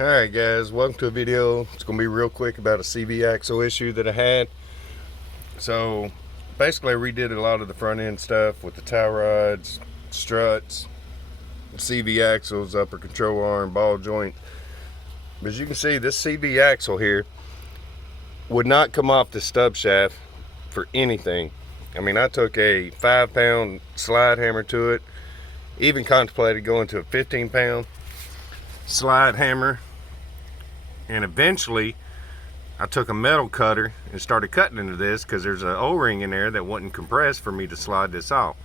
Alright guys, welcome to a video. It's going to be real quick about a CV axle issue that I had. So basically I redid a lot of the front end stuff with the tie rods, struts, CV axles, upper control arm, ball joint. But as you can see, this CV axle here would not come off the stub shaft for anything. I mean, I took a 5-pound slide hammer to it, even contemplated going to a 15-pound slide hammer, and eventually I took a metal cutter and started cutting into this because there's an O-ring in there that wasn't compressed for me to slide this off.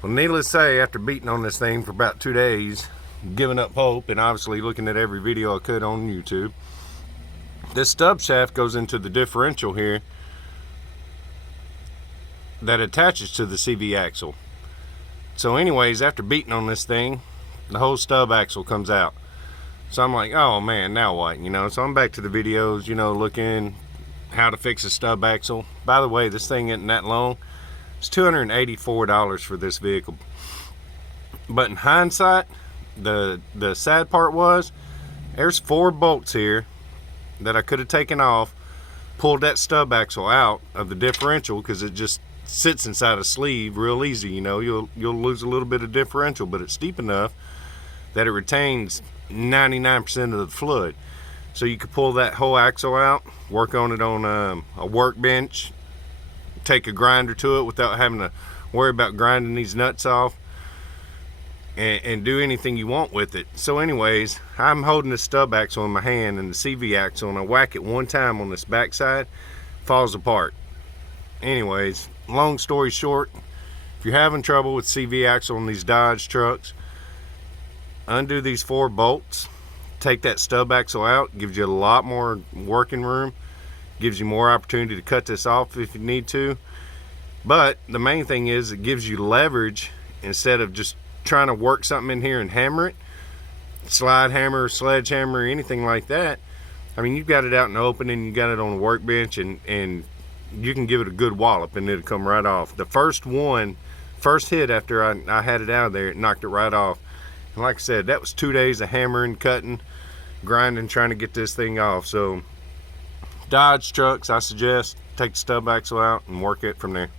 Well, needless to say, after beating on this thing for about 2 days, giving up hope, and obviously looking at every video I could on YouTube, this stub shaft goes into the differential here that attaches to the CV axle. So anyways, after beating on this thing, the whole stub axle comes out. So I'm like, oh man, now what? So I'm back to the videos, looking how to fix a stub axle. By the way, this thing isn't that long. It's $284 for this vehicle. But in hindsight, the sad part was, there's 4 bolts here that I could have taken off, pulled that stub axle out of the differential, because it just sits inside a sleeve real easy. You'll lose a little bit of differential, but it's deep enough that it retains 99% of the fluid. So you could pull that whole axle out, work on it on a workbench, take a grinder to it without having to worry about grinding these nuts off, and do anything you want with it. So anyways, I'm holding the stub axle in my hand and the CV axle, and I whack it one time on this backside, falls apart. Anyways, long story short, if you're having trouble with CV axle on these Dodge trucks, undo these 4 bolts, take that stub axle out, gives you a lot more working room, gives you more opportunity to cut this off if you need to. But the main thing is, it gives you leverage instead of just trying to work something in here and hammer it, slide hammer, sledgehammer, anything like that. I mean, you've got it out in the open and you got it on the workbench, and you can give it a good wallop and it'll come right off. The first hit after I had it out of there, it knocked it right off. And like I said, that was 2 days of hammering, cutting, grinding, trying to get this thing off. So Dodge trucks, I suggest take the stub axle out and work it from there.